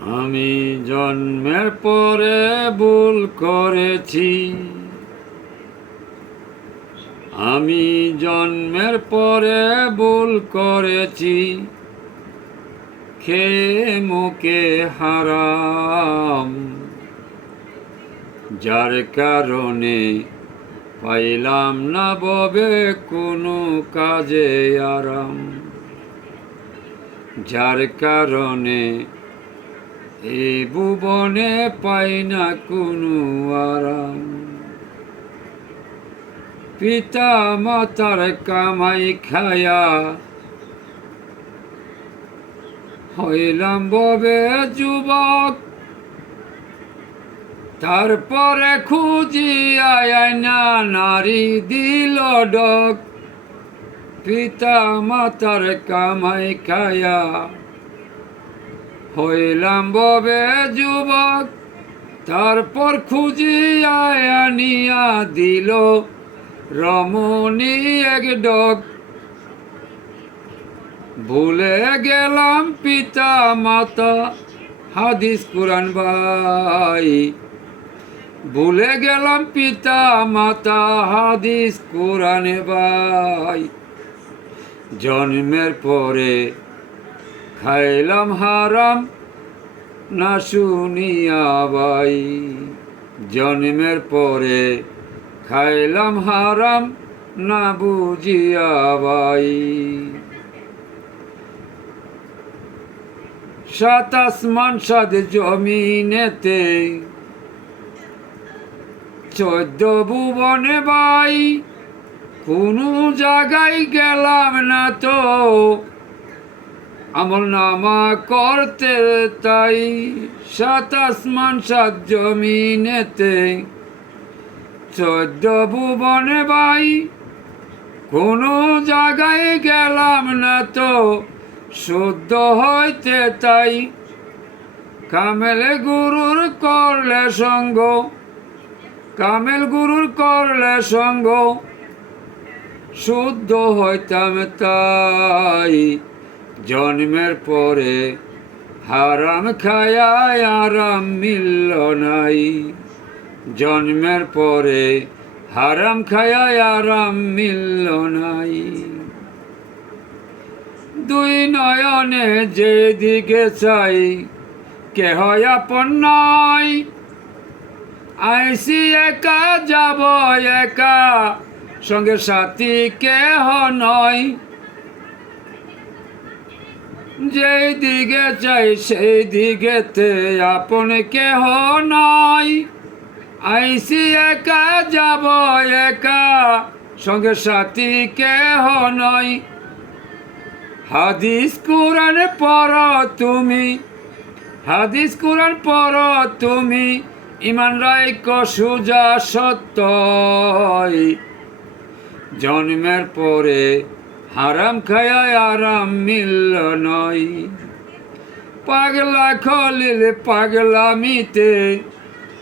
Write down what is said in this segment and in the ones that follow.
আমি জন্মের পরে ভুল করেছি। আমি জন্মের পরে ভুল করেছি, খেয়ে মুখে হারাম, যার কারণে পাইলাম না ববে কোনো কাজে আরাম। যার কারণে এই ভুবনে পাই না কোনো আরাম। পিতা মাতার কামাই খায়া হইলাম ববে যুবক, তারপরে খুঁজিয়া না নারী দিল ডক। পিতা মাতার কামাই খায়া হইলাম ববে যুবক, তারপর খুঁজিয়া আনিয়া দিল রমণী এক ডক। ভুলে গেলাম পিতা মাতা হাদিস কুরআন ভাই, ভুলে গেলাম পিতা মাতা হাদিস কুরআন ভাই। জন্মের পরে খাইলাম হারাম না শুনিয়া ভাই। জন্মের পরে খাইলাম হারাম না বুঝিয়া ভাই। সাত আসমান সাত জমিনেতে 14 ভুবনে ভাই, কোনো জায়গায় গেলাম না তো আমল নামা করতে তাই। সাত আসমান সাত জমিনেতে 14 ভুবনে ভাই, কোনো জায়গায় গেলাম না তো শুদ্ধ হইতে তাই। কামেল গুরুর করলে সঙ্গ, কামেল গুরুর করলে সঙ্গ, শুদ্ধ হইতাম তাই। জন্মের পরে হারাম খায়া আরাম মিলল নাই। জন্মের পরে হারাম খায়া আরাম মিলল নাই। দুই নয়নে যেদিকে চাই কেহ আপন নয়, আইসি একা যাব একা, সঙ্গে সাথী কেহ নয়। যেই দিকে চাই সেই দিকেতে আপন কেহ নয়, আইসি একা যাব একা, সঙ্গে সাথী কেহ নয়। হাদিস কুরআন পড়ো তুমি, হাদিস কুরআন পড়ো তুমি, ইমান রাইখো সুজা সত্যই। জন্মের পরে হারাম খায়া আরাম মিলল নয়। পাগলা খলিল পাগলামিতে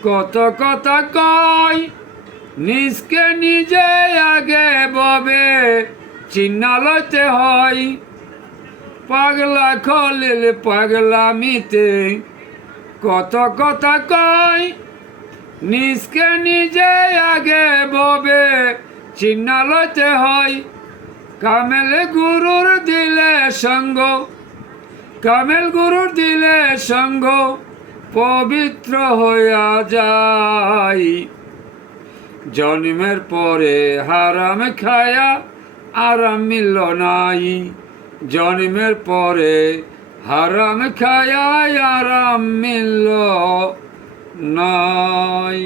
কত কথা কয়, নিজকে নিজে আগে ববে চিন্না লইতে হয়। পাগলা খলিল পাগলামিতে কত কথা কয়, নিজকে নিজে আগে ববে চিন্না লইতে হয়। কামেল গুরুর দিলে সঙ্গ, কামেল গুরুর দিলে সঙ্গ, পবিত্র হইয়া যায়। জন্মের পরে হারাম খায়া আরাম মিলল নাই। জন্মের পরে হারাম খায়া আরাম মিলল নাই।